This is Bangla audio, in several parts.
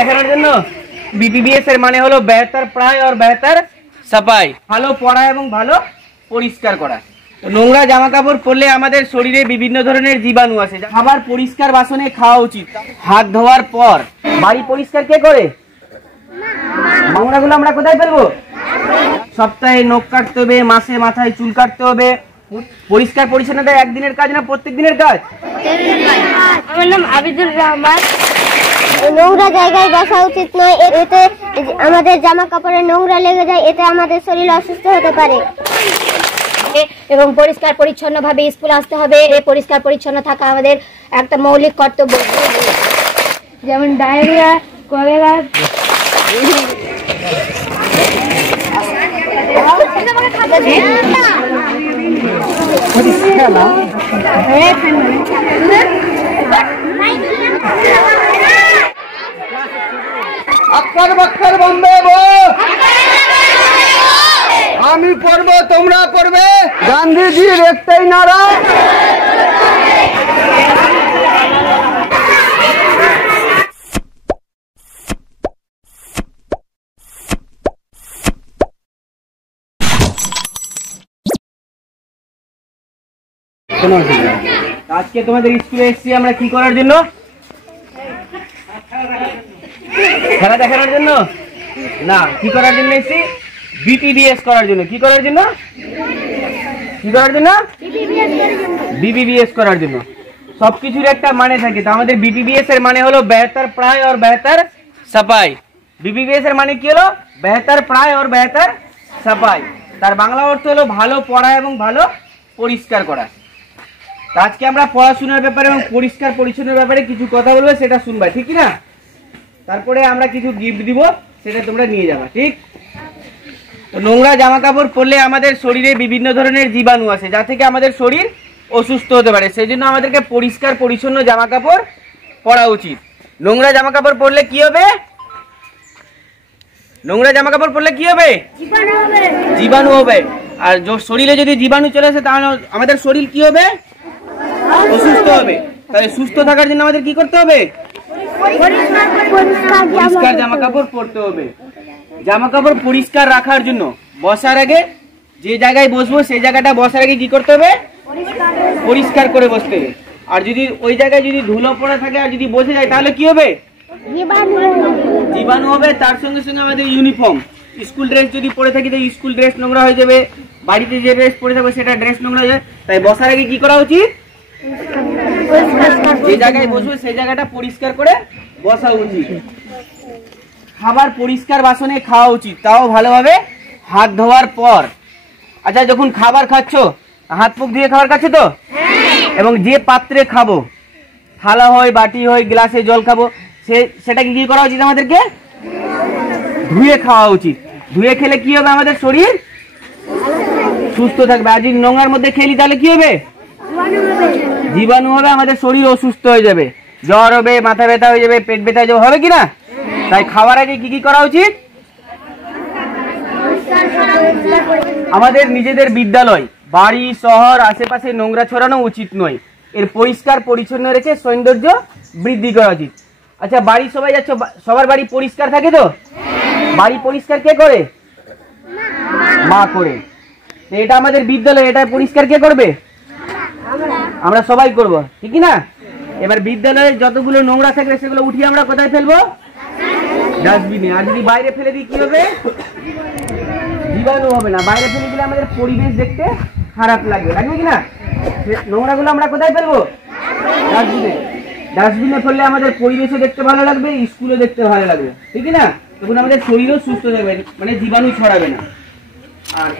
দেখানোর জন্য বিপিবিএস এর মানে হলো বেহতর পড়াই আর বেহতর সাফাই, ভালো পড়া এবং ভালো পরিষ্কার করা। নোংরা জামা কাপড় পরলে আমাদের শরীরে বিভিন্ন ধরনের জীবাণু আছে। খাবার পরিষ্কার বাসনে খাওয়া উচিত, হাত ধোয়ার পর। বাড়ি পরিষ্কার কে করে? নোংরাগুলো আমরা কোথায় ফেলবো? সপ্তাহে নখ কাটতে হবে, মাসে মাথায় চুল কাটতে হবে। পরিষ্কার পরিচ্ছন্নতা একদিনের কাজ না প্রত্যেক দিনের কাজ? আমার নাম আবিদুর রহমান। নোংরা জায়গায় বসা উচিত নয়, এতে আমাদের জামা কাপড়ে নোংরা লেগে যায়, এতে আমাদের শরীর অসুস্থ হতে পারে। এবং পরিষ্কার পরিচ্ছন্ন ভাবে স্কুল আসতে হবে। পরিষ্কার পরিচ্ছন্ন থাকা আমাদের একটা মৌলিক কর্তব্য। যেমন ডায়রিয়া, কলেরা। আক্কার বাক্কার বন্ধে বল, আমি পড়ব তোমরা পড়বে, গান্ধীজির একটাই নারা। আজকে তোমাদের স্কুলে এসেছি আমরা কি করার জন্য? খেলা দেখানোর জন্য না, কি করার জন্য এসেছি? বিপিবিএস করার জন্য। কি করার জন্য? কি করার জন্য? বিপিবিএস করার জন্য। সবকিছুর একটা মানে থাকে, তো আমাদের বিপিবিএস এর মানে হলো বেহতর পড়াই আর বেহতর সাফাই। বিপিবিএস এর মানে কি হলো? বেহতর পড়াই আর বেহতর সাফাই। তার বাংলা অর্থ হলো ভালো পড়া এবং ভালো পরিষ্কার করা। আজকে আমরা পড়াশোনার ব্যাপারে এবং পরিষ্কার পরিচ্ছন্নের ব্যাপারে কিছু কথা বলবো, সেটা শুনবা, ঠিক না? তারপরে আমরা কিছু গিফট দিব, সেটা তোমরা নিয়ে যাবা, ঠিক? নোংরা জামা কাপড় পরলে আমাদের শরীরে বিভিন্ন ধরনের জীবাণু আছে, যা থেকে আমাদের শরীর অসুস্থ হতে পারে। সেই জন্য আমাদেরকে পরিষ্কার পরিচ্ছন্ন জামা কাপড় পরা উচিত। নোংরা জামা কাপড় পরলে কি হবে? নোংরা জামা কাপড় পরলে কি হবে? জীবাণু হবে। আর শরীরে যদি জীবাণু চলে আসে তাহলে আমাদের শরীর কি হবে? অসুস্থ হবে। তাহলে সুস্থ থাকার জন্য আমাদের কি করতে হবে? পরিষ্কার জামা কাপড় পরতে হবে। জামা কাপড় পরিষ্কার রাখার জন্য বসার আগে যে জায়গায় বসবো সেই জায়গাটা বসার আগে কি করতে হবে? পরিষ্কার করে বসতে হবে। আর যদি ওই জায়গায় যদি ধুলো পড়ে থাকে আর যদি বসে যায় তাহলে কি হবে? জীবাণু হবে। তার সঙ্গে সঙ্গে আমাদের ইউনিফর্ম, স্কুল ড্রেস যদি পরে থাকি তো স্কুল ড্রেস নোংরা হয়ে যাবে, বাড়িতে যে ড্রেস পরে থাকবে সেটা ড্রেস নোংরা হয়ে যাবে। তাই বসার আগে কি করা উচিত? যে জায়গায় বসবো সেই জায়গাটা পরিষ্কার করে বসা উচিত। খাবার পরিষ্কার বাসনে খাওয়া উচিত, তাও ভালোভাবে হাত ধোয়ার পর। আচ্ছা, যখন খাবার খাচ্ছ হাত মুখ ধুয়ে খাবার খাচ্ছ তো? এবং যে পাত্রে খাবো, থালা হয়, বাটি হয়, গ্লাসে জল খাবো, সেটাকে কি করা উচিত? আমাদেরকে ধুয়ে খাওয়া উচিত। ধুয়ে খেলে কি হবে? আমাদের শরীর সুস্থ থাকবে। আর যদি নোংরার মধ্যে খেলি তাহলে কি হবে? জীবাণু হবে, আমাদের শরীর অসুস্থ হয়ে যাবে, জ্বর হবে, মাথা ব্যথা হয়ে যাবে, পেট ব্যথা হয়ে যাবে, হবে কিনা? তাই খাওয়ার আগে কি কি করা উচিত? আমাদের নিজেদের বিদ্যালয়, বাড়ি, শহর, আশেপাশে নোংরা ছড়ানো উচিত নয়। এর পরিষ্কার পরিচ্ছন্ন রেখে সৌন্দর্য বৃদ্ধি করা উচিত। আচ্ছা, বাড়ি সবাই যাচ্ছ, সবার বাড়ি পরিষ্কার থাকে তো? বাড়ি পরিষ্কার কে করে? মা করে। এটা আমাদের বিদ্যালয়, এটা পরিষ্কার কে করবে? আমরা সবাই করব, ঠিক না? এবার বিদ্যালয়ে যতগুলো নোংরা থাকবে সেগুলো উঠিয়ে আমরা কোথায় ফেলবো? ডাস্টবিনে। আর যদি বাইরে ফেলে দিই কি হবে? জীবাণু হবে না। বাইরে ফেলে দিলে আমাদের পরিবেশ দেখতে খারাপ লাগবে, লাগবে কিনা? নোংরাগুলো আমরা কোথায় ফেলবো? ডাস্টবিনে। ডাস্টবিনে ফেললে আমাদের পরিবেশও দেখতে ভালো লাগবে, স্কুলে দেখতে ভালো লাগবে, ঠিক না? তখন আমাদের শরীরও সুস্থ থাকবে, মানে জীবাণু ছড়াবে না। আর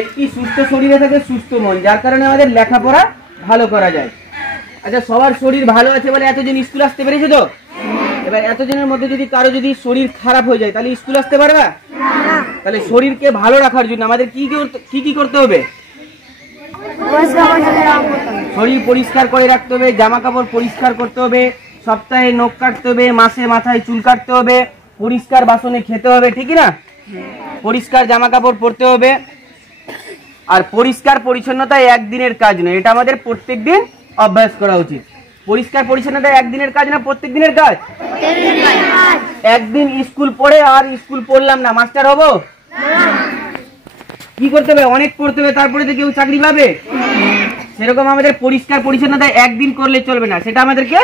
একটি সুস্থ শরীরে থাকে সুস্থ মন, যার কারণে আমাদের লেখাপড়া ভালো করা যায়। আচ্ছা, সবার শরীর ভালো আছে বলে এতজন স্কুল আসতে পেরেছে তো? এবার এতজনের মধ্যে যদি কারো যদি শরীর খারাপ হয়ে যায় তাহলে স্কুল আসতে পারবে না। তাহলে শরীরকে ভালো রাখার জন্য আমাদের কি কি করতে হবে? শরীর পরিষ্কার করে রাখতে হবে, জামা কাপড় পরিষ্কার করতে হবে, সপ্তাহে নখ কাটতে হবে, মাসে মাথায় চুল কাটতে হবে, পরিষ্কার বাসনে খেতে হবে, ঠিক না? পরিষ্কার জামা কাপড় পরতে হবে। আর পরিষ্কার পরিচ্ছন্নতা একদিনের কাজ নয়, এটা আমাদের প্রত্যেক দিন অভ্যাস করা উচিত। পরিষ্কার পরিচ্ছন্নতা একদিনের কাজ না প্রত্যেক দিনের কাজ? একদিন স্কুল পড়ে আর স্কুল পড়লাম না, মাস্টার হবো? কি করতে হবে? অনেক পড়তে হবে, তারপরে তো কেউ চাকরি পাবে। সেরকম আমাদের পরিষ্কার পরিচ্ছন্নতা একদিন করলে চলবে না, সেটা আমাদেরকে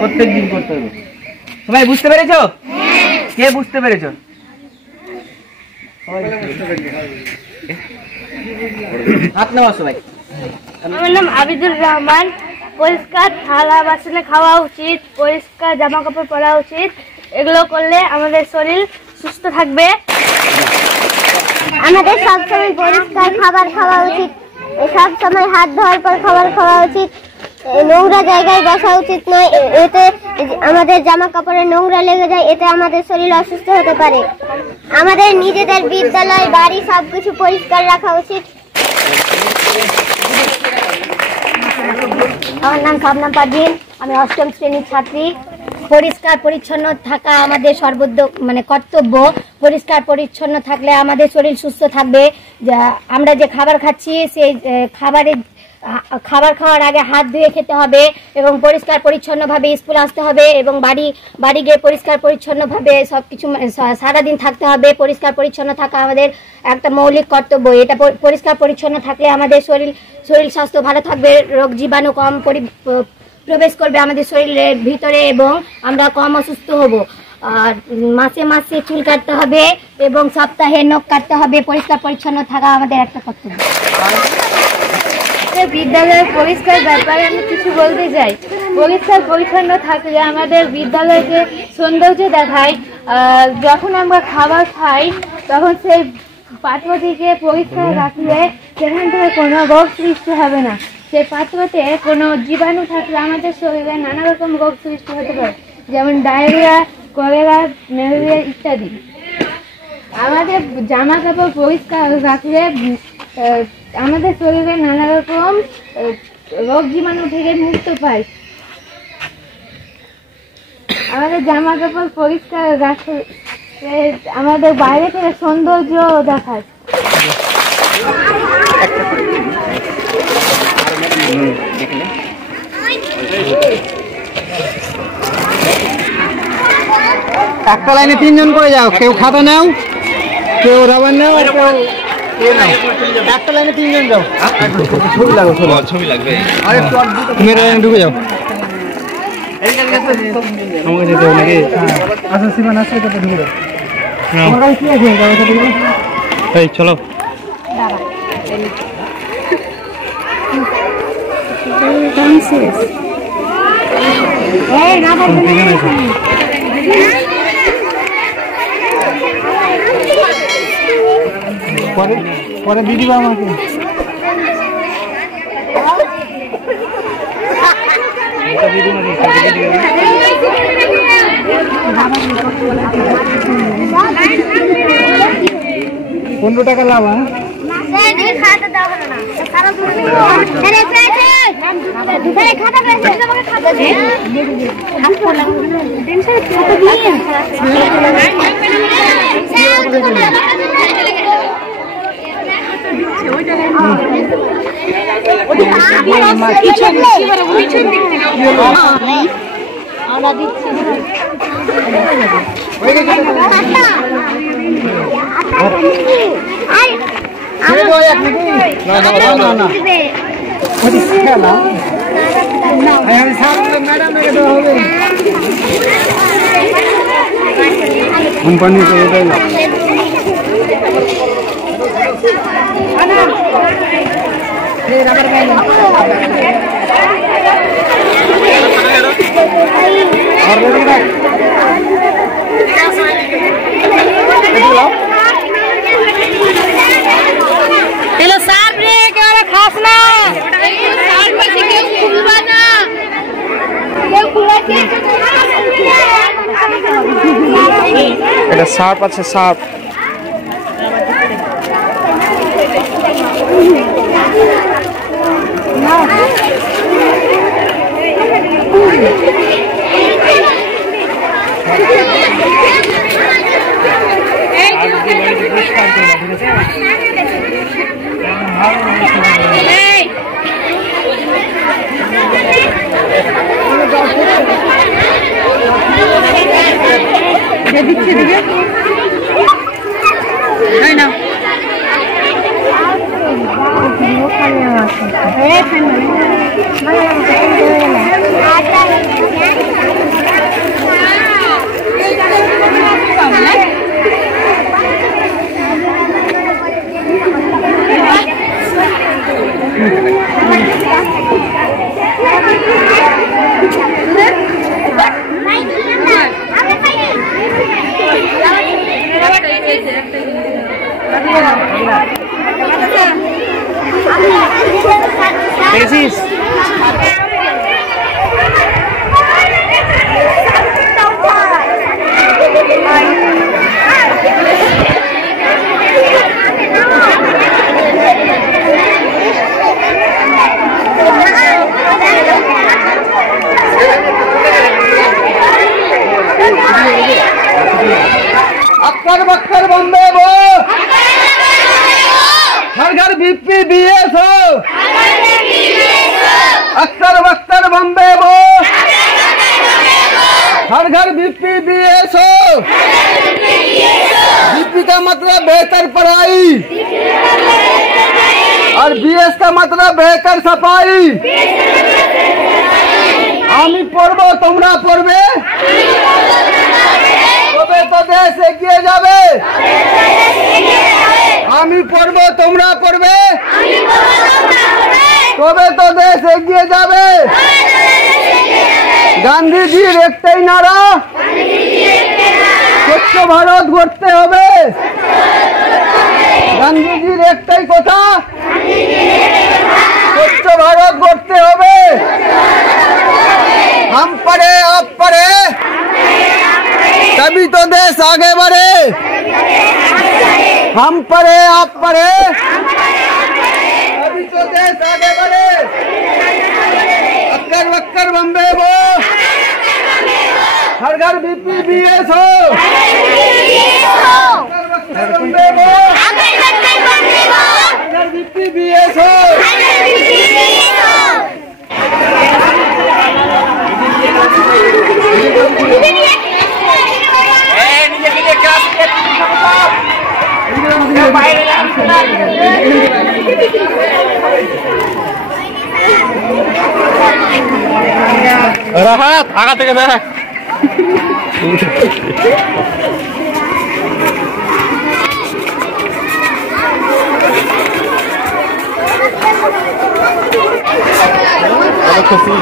প্রত্যেক দিন করতে হবে। সবাই বুঝতে পেরেছো? কে বুঝতে পেরেছো? হাত নেওয়া সবাই। আমার নাম আবিদুর রহমান। পরিষ্কার থালা বাসনে খাওয়া উচিত, পরিষ্কার জামা কাপড় পরা উচিত। এগুলো করলে আমাদের শরীর সুস্থ থাকবে। আমাদের সবসময় পরিষ্কার খাবার খাওয়া উচিত, সব সময় হাত ধোয়ার পর খাবার খাওয়া উচিত। নোংরা জায়গায় বসা উচিত নয়, এতে আমাদের জামা কাপড়ে নোংরা লেগে যায়, এতে আমাদের শরীর অসুস্থ হতে পারে। আমাদের নিজেদের বিদ্যালয়, বাড়ি সবকিছু পরিষ্কার রাখা উচিত। আমার নাম শবনম পারভীন, আমি অষ্টম শ্রেণীর ছাত্রী। পরিষ্কার পরিচ্ছন্ন থাকা আমাদের সর্বদ্য কর্তব্য। পরিষ্কার পরিচ্ছন্ন থাকলে আমাদের শরীর সুস্থ থাকবে। আমরা যে খাবার খাচ্ছি সেই খাবার খাওয়ার আগে হাত ধুয়ে খেতে হবে এবং পরিষ্কার পরিচ্ছন্নভাবে স্কুল আসতে হবে এবং বাড়ি গিয়ে পরিষ্কার পরিচ্ছন্নভাবে সবকিছু সারাদিন থাকতে হবে। পরিষ্কার পরিচ্ছন্ন থাকা আমাদের একটা মৌলিক কর্তব্য। এটা পরিষ্কার পরিচ্ছন্ন থাকলে আমাদের শরীর স্বাস্থ্য ভালো থাকবে, রোগ জীবাণু কম প্রবেশ করবে আমাদের শরীরের ভিতরে এবং আমরা কম অসুস্থ হব। আর মাসে মাসে চুল কাটতে হবে এবং সপ্তাহে নখ কাটতে হবে। পরিষ্কার পরিচ্ছন্ন থাকা আমাদের একটা কর্তব্য। বিদ্যালয়ের পরিষ্কার ব্যাপারে আমি কিছু বলতে চাই। পরিষ্কার পরিচ্ছন্ন থাকলে আমাদের বিদ্যালয়কে সৌন্দর্য দেখায়। যখন আমরা খাবার খাই তখন সেই পাত্রটিকে পরিষ্কার রাখলে সেখান থেকে কোনো রোগ সৃষ্টি হবে না। সেই পাত্রতে কোনো জীবাণু থাকলে আমাদের শরীরে নানা রকম রোগ সৃষ্টি হতে পারে, যেমন ডায়রিয়া, কলেরা, ম্যালেরিয়া ইত্যাদি। আমাদের জামা কাপড় পরিষ্কার রাখলে আমাদের শরীরে নানা রকম রোগ জীবাণু থেকে মুক্ত পাই। আমাদের জামা কাপড় পরিষ্কার রাখলে আমাদের বাইরে থেকে সৌন্দর্য দেখায়। একটা লাইনে তিনজন করে যাও, কেউ খাতা নাও, কেউ রাবার নাও, আর কেউ একটা লাইনে তিনজন যাও। ছবি লাগবে, তুমি লাইনে ঢুকে যাও। আমাকে যেতে হবে নাকি? আচ্ছা সীমান আসলে কত ঢুকে যাও। আমার কাছে কি আছে? এই চলো। পরে দিদি বা আমাকে $15 লাভ। কোম্পানি তো এটাই না। এটা সার্প আছে, সার্প। দেখেছিস? अक्कर बक्कर बम्बे वो, हर घर बीपी बीएस हो, अक्कर बक्कर बम्बे वो, हर घर बीपी बीएस हो। बीपी का मतलब बेहतर पढ़ाई और बीएस का मतलब बेहतर सफाई। আমি পড়ব তোমরা পড়বে, তবে তো দেশ এগিয়ে যাবে। আমি পড়ব তোমরা পড়বে, তবে তো দেশ এগিয়ে যাবে। গান্ধীজির একটাই নারা, স্বচ্ছ ভারত গড়তে হবে। গান্ধীজির একটাই কথা, স্বচ্ছ ভারত গড়তে হবে। हम पढ़े आप पढ़े, तभी तो देश आगे बढ़े। हम पढ़े आप पढ़े, तभी तो देश आगे बढ़े। अक्कर वक्कर बम्बे वो, हर घर बीपी बीएस हो। अक्कर वक्कर बम्बे वो, हर घर बीपी बीएस हो। রাহাত আগা থেকে দেখ। খুশি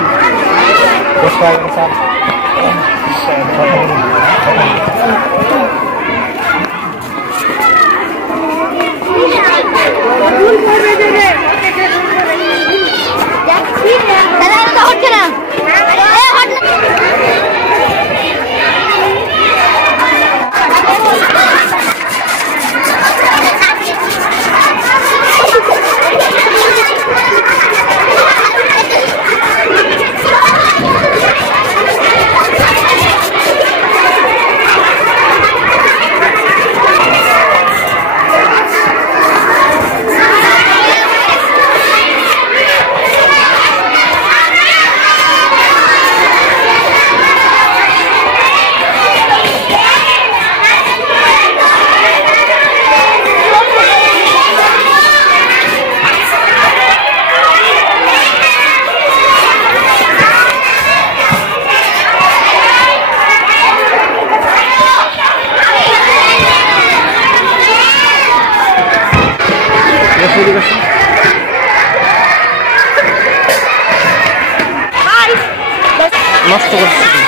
নষ্ট করছে।